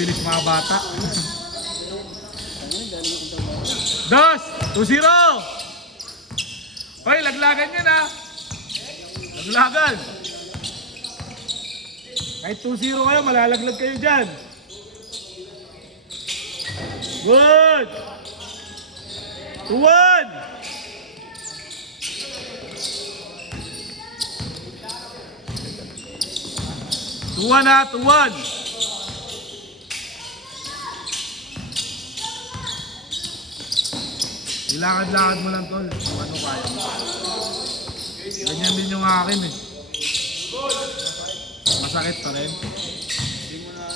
bilis mga bata. Dos! 2-0! Hoy, laglagan yan ha! Laglagan! Kahit 2-0 kayo, malalaglag kayo dyan. Good! 2-1! 2-1 ha, 2-1! Ilakad-lakad mo lang tol, kung ano kaya mo. Ganyan din yung akin eh. Masakit pa rin. Hindi mo na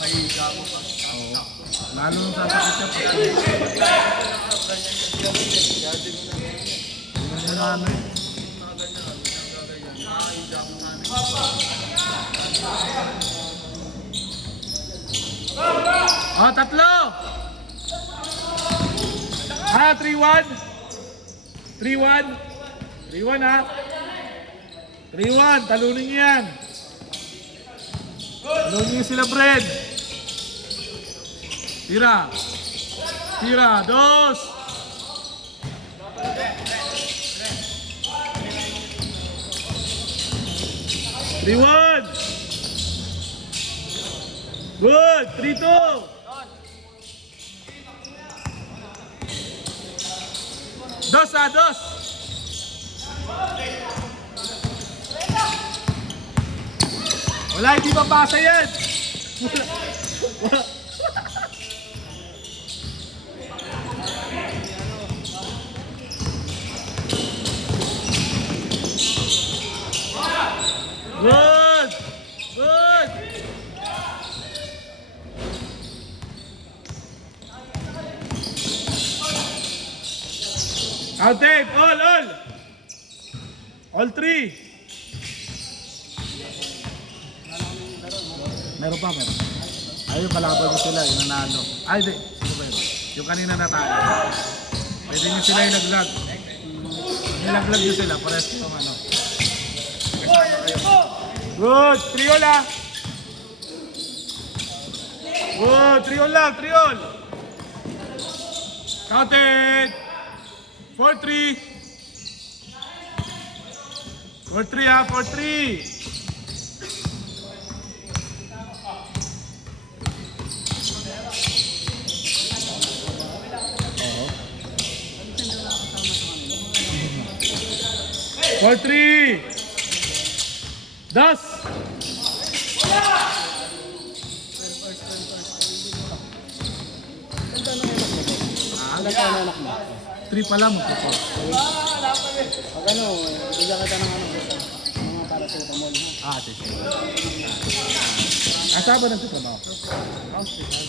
mahiga mo pa. Oo. Lalo nung sasakit siya pa. Hindi mo na ano eh. Oh, tatlo! 3-1? 3-1? 3-1 ha? 3-1, talunin niyo yan. Talunin niyo sila, Fred. Tira. Tira, 2. Three-one. Good. 3-2. Dos ha, dos. Wala, hindi mapasa yan. Good. Good. Out tape, all. All 3. Meron pa. Ayun, kalaban ko sila, yung nanalo. Ay, di. Sino ba yun? Yung kanina natalo. Pwede nyo sila ilaglag. Ilaglag nyo sila, pares itong ano. Good, 3-all ah. Good, 3-all lang, 3-all. Counted. 4-3. 4-3 ha, 4-3. For 3. Das. Ilan taon na anak mo? 3 pa lang magpo. Pag ano, bigyan kita ng ano, mga paracetamol mo. Sige. Asa ba nang trabaho? Hospital.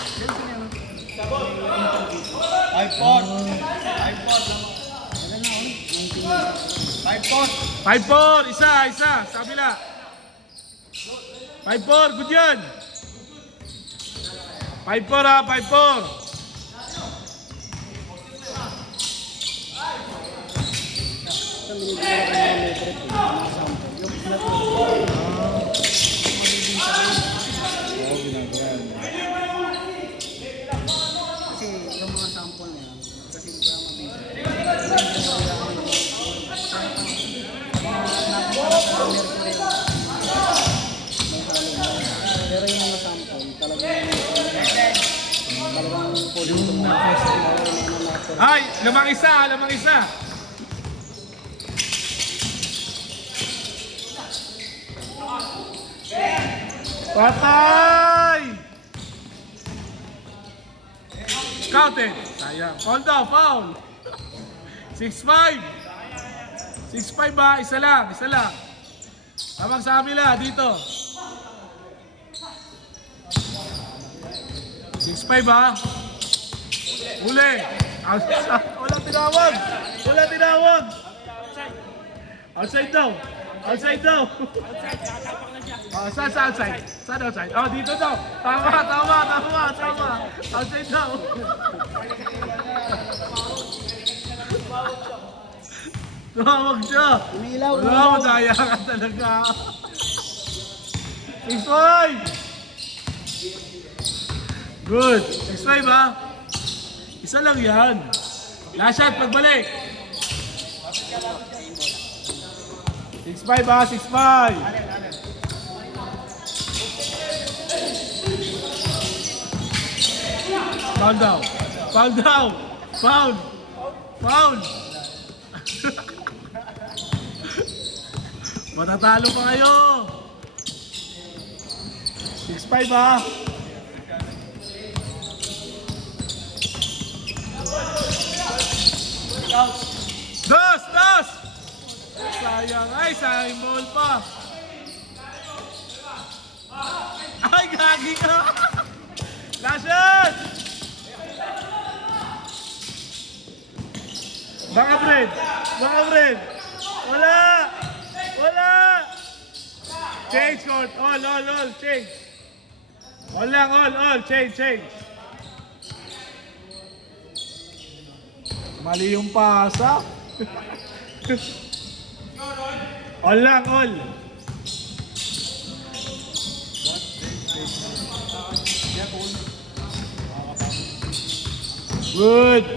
5-4, isa, sa kabila. 5-4, good yan. 5-4 ha, 5-4. Ito, binibigyan ako ng mga metric, mga sample. Yung kasi yung mga sample nila, kasi kaya mabibigyan. Pero yung mga sample, talagang Ay, lamang isa. Patay! Counted. Sayang. Foul daw, foul. 6-5. 6-5 ba? Isa lang. Lamang sa kabila, dito. 6-5 ba? Uli. Walang tinawag. Outside daw. Saan outside? Oh, dito daw. Tama. Outside daw. Tumawag siya. Umilaw. Wala, madaya ka talaga. 6-5. Good. 6-5 ha. Isa lang yan. Last shot, pagbalik. 6-5 ha, 6-5. Foul down. Foul down. Foul. Foul. Matatalo pa kayo. 6-5 ha. Dos! Dos! Sayang. Ay, sayang ball pa. Ay, gagi ka. Last shot! Baka Fred! Baka Fred! Wala! Wala! Change court! All! Change! All lang, all! Change! Mali yung pasa. All lang, all! Good!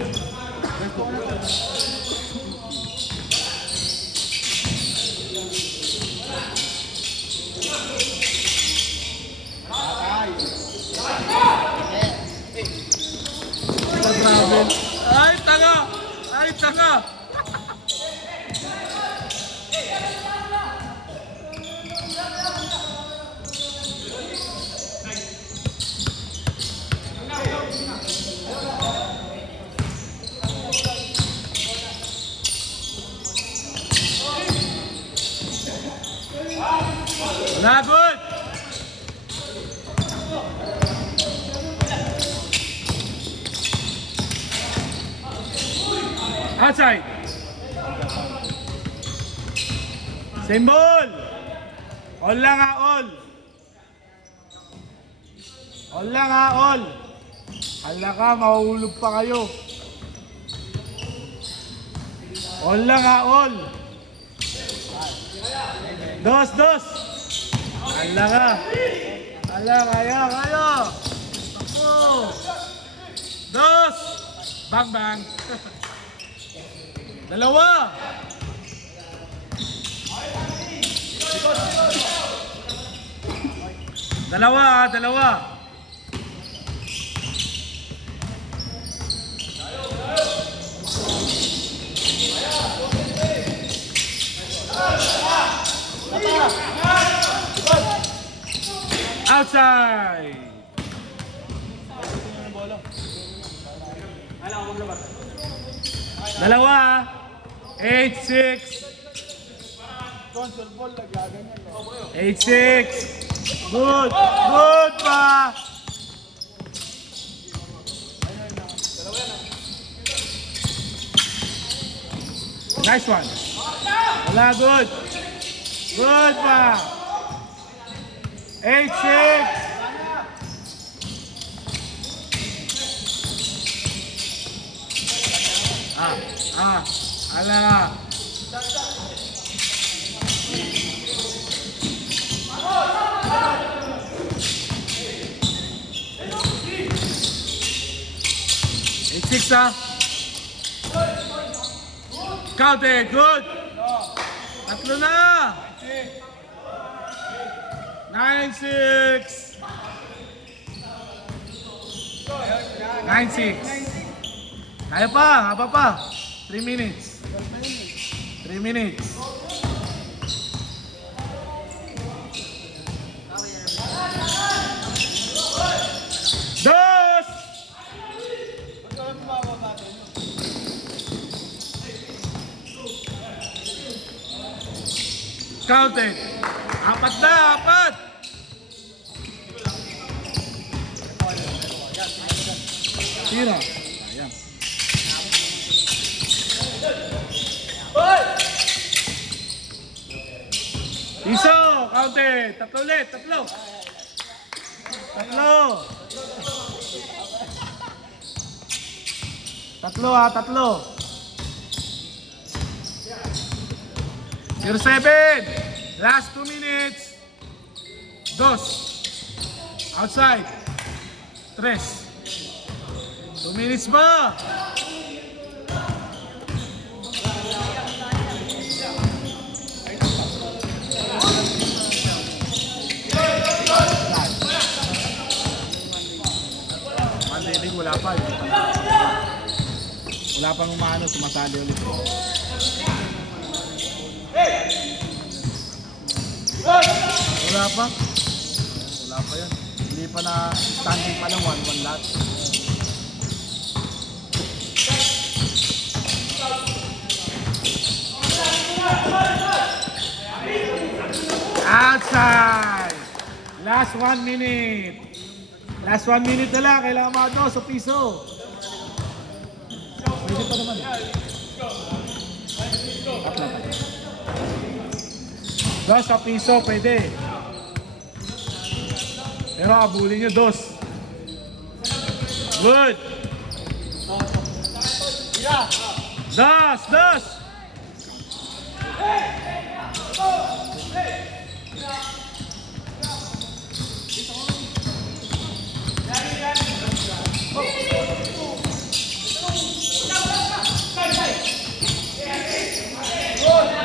Travel. Ay, tanga! Ay, tanga! Wala, good! Outside. Same ball. All lang ha, all. All lang ha, all. Hala ka, mahuhulog pa kayo. All lang ha, all. Dos. Hala ka. Hala, kaya. Ako. Dos. Bang. Dalawa! Dalawa! Outside! Dalawa! 8-6. 8-6. Good pa. Nice one. Wala, good. Good pa. 8-6. Ala. Six count it, good. Tatlo na. 9-6. 9-6. Kaya pa, haba pa. 3 minutes. 3 minutes. Dos! Count it. Apat na, apat. Tira. Ayan. Iso, count it. Tatlo ulit, tatlo. Tatlo. 0-7. Last 2 minutes. Dos. Outside. 3. 2 minutes pa. Mandilig, wala pa. Wala pang umano, sumasali ulit. Wala pa. Wala pa yan. Hindi pa na standing pa lang 1-1 lahat. Outside! Last 1 minute. Last 1 minute na lang. Kailangan mga sa piso. Pwede pa naman. Tatlo pa. Dos sa piso, pwede. Pero abulin nyo, dos. Good. Dos, dos.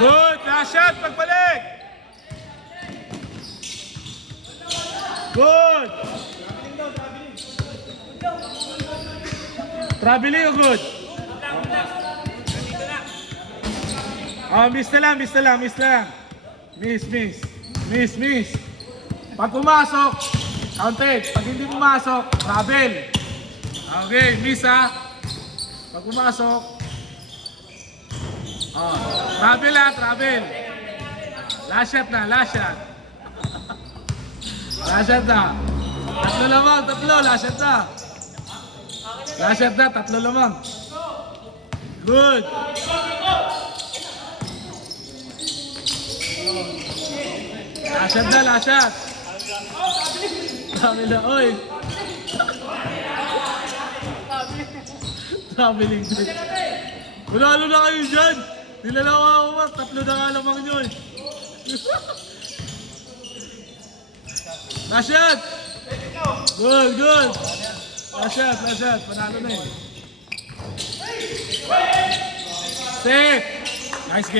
Good, last shot, pagbalik. Good. Traveling o good? Oh, miss na lang, miss na lang, miss na lang. Miss. Pag pumasok, counted. Pag hindi pumasok, travel. Okay, miss ha. Pag pumasok, oh, travel ha, travel. Last shot na, last shot. Last shot na. Tatlo lamang, tatlo, last shot na. Last shot na, tatlo lamang. Good. Last shot na, last shot. Dami na, oy. Traveling din. Wala na kayo dyan. Nilalawa ako ba? Tatlo na nga lamang nyo eh. Last shot. Good. Last shot. Panalo na eh. Safe. Nice game.